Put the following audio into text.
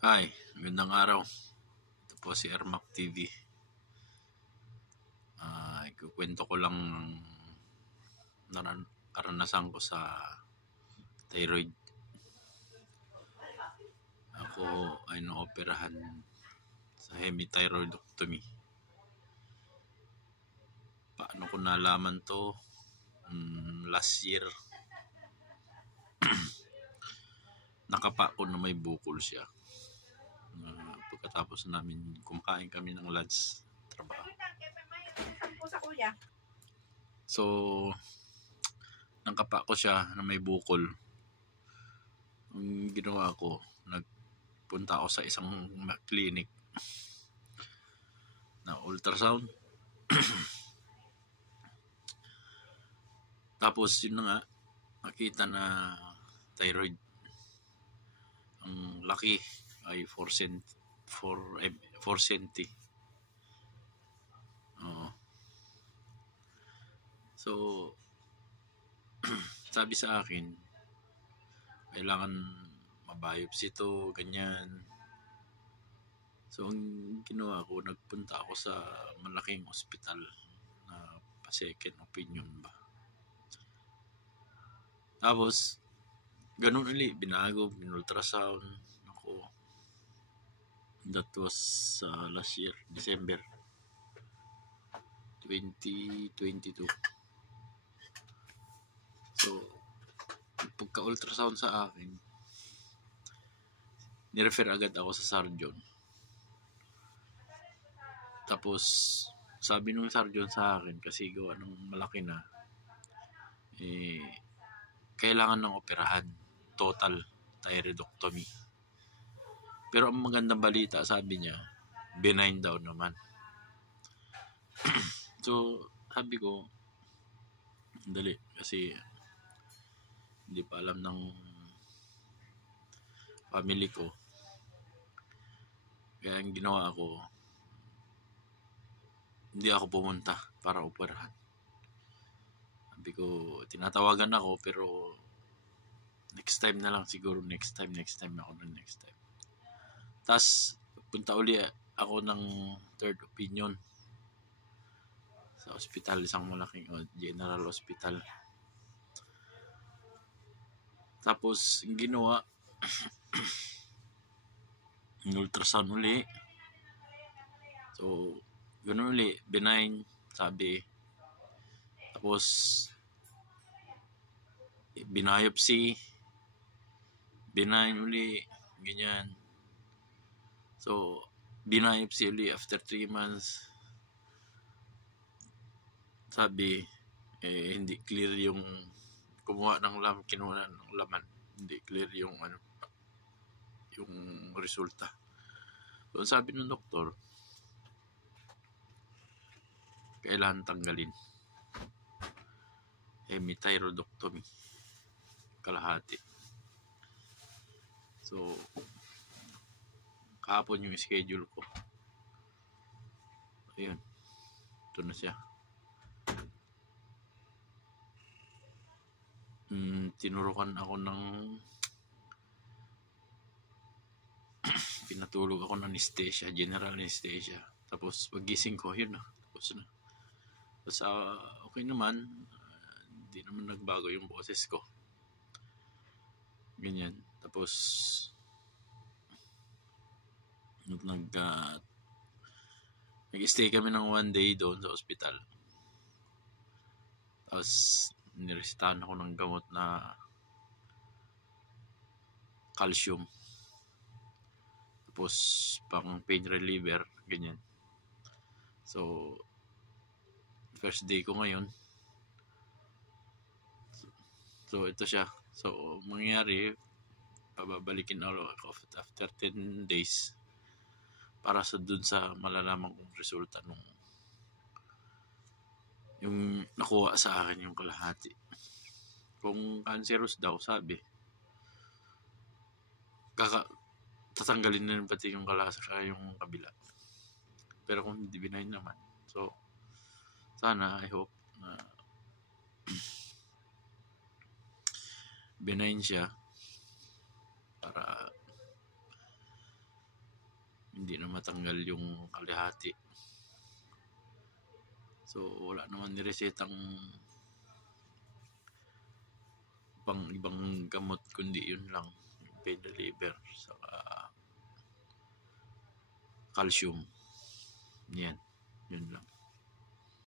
Hi, magandang araw. Ito po si Ermac TV. Ikukwento ko lang ang karanasan ko sa thyroid. Ako ay naoperahan sa hemithyroidectomy. Paano ko nalaman to? Last year, nakapa ko na may bukol siya. Pagkatapos namin kumakain kami ng lunch trabaho. So, nakapa ko siya na may bukol. Ang ginawa ko, nagpunta ako sa isang clinic na ultrasound. Tapos yun na nga, nakita na thyroid. Ang laki ay 4 centi. So, sabi sa akin, kailangan mabiopsy to, ganyan. So, ang ginawa ko, nagpunta ako sa malaking ospital na pa-second opinion ba. Tapos, ganun ulit, binago, binultrasound ako. That was last year, December 2022. So, pagka-ultrasound sa akin, nirefer agad ako sa surgeon. Tapos, sabi nung surgeon sa akin, kasi gawa ng malaki na, kailangan ng operahan, total thyroidectomy. Pero ang magandang balita, sabi niya, benign daw naman. So, sabi ko, dali, kasi hindi pa alam ng family ko. Kaya ang ginawa ko, hindi ako pumunta para operahan. Sabi ko, tinatawagan ako, pero next time na lang siguro, next time ako ng next time. Tapos, punta uli ako ng third opinion sa hospital, isang malaking general hospital. Tapos, yung ginawa, yung ultrasound uli. So, ganoon uli, benign, sabi. Tapos, biopsy, benign uli, ganyan. So, biopsy uli after 3 months. Sabi, hindi clear yung kumuha ng kinuha ng laman. Hindi clear yung yung resulta. So, sabi ng doktor, kailangan tanggalin. Hemithyroidectomy. Kalahati. So, kahapon yung schedule ko. Ayun. Ito na siya. Tinurukan ako ng pinatulog ako ng anesthesia, general anesthesia. Tapos pagising ko, yun na. Tapos na. Tapos okay naman. Hindi naman nagbago yung boses ko. Ganyan. Tapos nag-stay kami ng 1 day doon sa ospital. Tapos niresetahan ako ng gamot na calcium. Tapos pang pain reliever, ganyan. So, first day ko ngayon. So, ito siya. So, mangyayari, pababalikin ako after 10 days para sa dun sa malalaman kong resulta nung yung nakuha sa akin yung kalahati. Kung cancerous daw, sabi, tatanggalin na rin pati yung yung kabila. Pero kung hindi benign naman, so sana, I hope na benign siya para hindi na matanggal yung kalahati. So wala naman niresetang pang ibang gamot kundi yun lang, pain reliever saka calcium. Yan, yun lang.